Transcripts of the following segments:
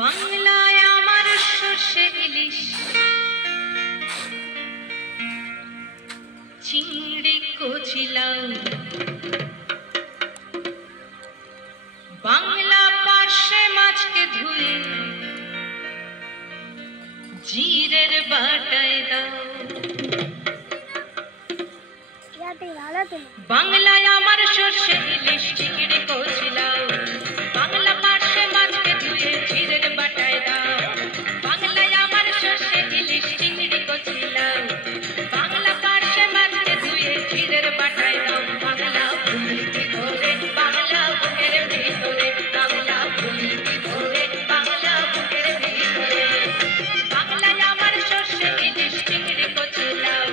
বাংলায় আমার সর্ষে ইলিশ, চিংড়ি কচি লাউ, বাংলা পার্শে মাছকে ধুয়ে জিরের বাটায় দাও। বাংলায় আমার সর্ষে ইলিশ, চিংড়ি কচি লাউ, বাংলা পার্শে মাছকে ধুয়ে জিরের বাটায় দাও। বাংলায় আমার সর্ষে ইলিশ, চিংড়ি কচি লাউ, বাংলা পার্শে মাছকে ধুয়ে জিরের বাটায় দাও। বাংলা ভুলি কি করে বাংলা বুকের ভিতরে, বাংলা ভুলি কি করে বাংলা বুকের ভিতরে। বাংলায় আমার সর্ষে ইলিশ, চিংড়ি কচি লাউ,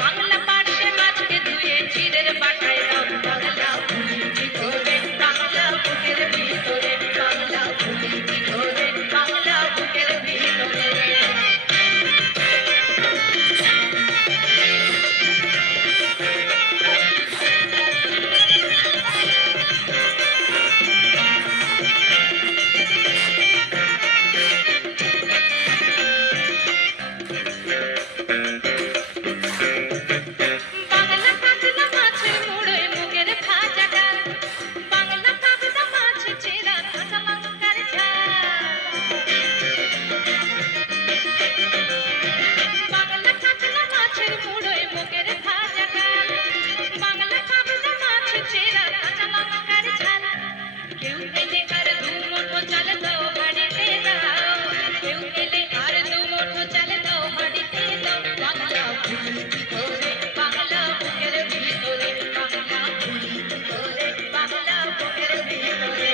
বাংলা পার্শে মাছকে ধুয়ে জিরের বাটায় দাও। বাংলা ভুলি কি করে বাংলা বুকের ভিতরে, বাংলা ভুলি কি করে বাংলা বুকের ভিতরে। বাংলা কাতলা মাছের মুড়োয় মুগের ভাজা ডাল, বাংলা কাতলা মাছ চেরা কাঁচা লঙ্কার ঝাল। বাংলা কাতলা মাছের মুড়োয় মুগের ভাজা ডাল, বাংলা কাতলা মাছ চেরা কাঁচা লঙ্কার ঝাল। কেউ এলে আর দু মুঠো চাল দাও হাঁড়িতে দাও, কেউ এলে আর দু মুঠো চাল দাও হাঁড়িতে দাও। বাংলা ভুলি কি করে বাংলা বুকের ভিতরে, বাংলা ভুলি কি করে বাংলা বুকের ভিতরে।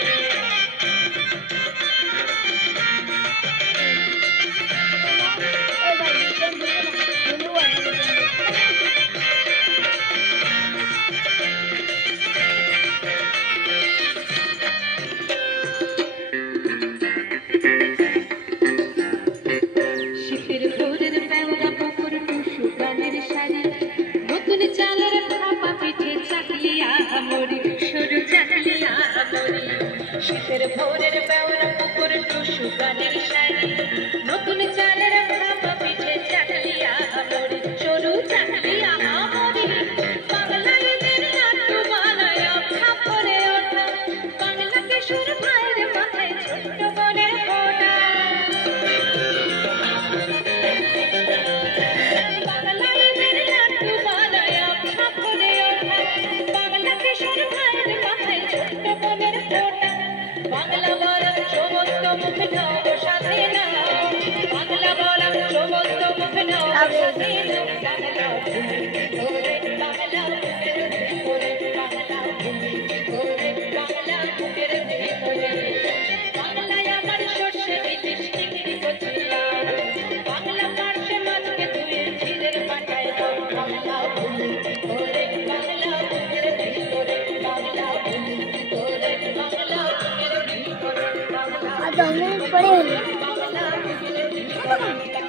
শীতের ভোরের বেলা পুকুর টুসু গানের শাড়ি, নতুন চালের ভাপা পিঠে চাকলিয়া আমরি, সরু চাকলিয়া আমরি। শীতের ভোরের বেলা পুকুর টুসু গানের শাড়ি, নতুন চালের ভাপা পিঠে চাকলিয়া আমরি, সরু চাকলিয়া আমরি। বাংলায় এদের নাট্য বানায়া ফাপড়ে ওঠা, বাংলা কিশোর ভাইয়ের মাথায় ছোট্ট বনের ফোঁটা। বাংলায় এদের নাট্য বানায়া ফাপড়ে ওঠা, বাংলা কিশোর ভাইয়ের মাথায় ছোট্ট বনের ফোঁটা। বাংলা বলা সমস্ত মুখ নাও সাথে নাও, বাংলা বলা সমস্ত মুখ নাও সাথে নাও। বাংলা ভুলি কি করে বাংলা বুকের ভিতরে, বাংলা ভুলি কি করে বাংলা বুকের ভিতরে। বাংলায় আমার সর্ষে ইলিশ, চিংড়ি কচি লাউ, বাংলা পার্শে মাছকে ধুয়ে জিরের বাটায় দাও। বাংলা ভুলি কি করে বাংলা বুকের ভিতরে, বাংলা ভুলি কি করে বাংলা বুকের ভিতরে, বাংলা আর 10 মিনিট পরে হলো। বাংলা বুকের ভিতরে।